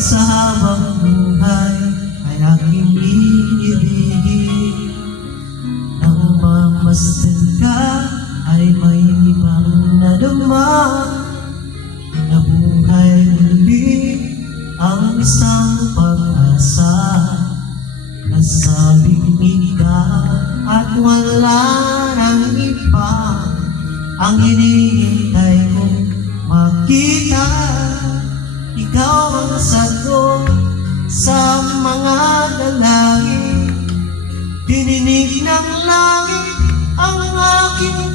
sa habang buhay ay aking iibigin. Nang mamasdan ka ay may ibang nadama. Nabuhay muli ang isang pag-asa. Nasabing ikaw at wala nang iba ang hinihintay kong makita. Ikaw ang sagot sa mga dalangin. Dininig ng langit ang aking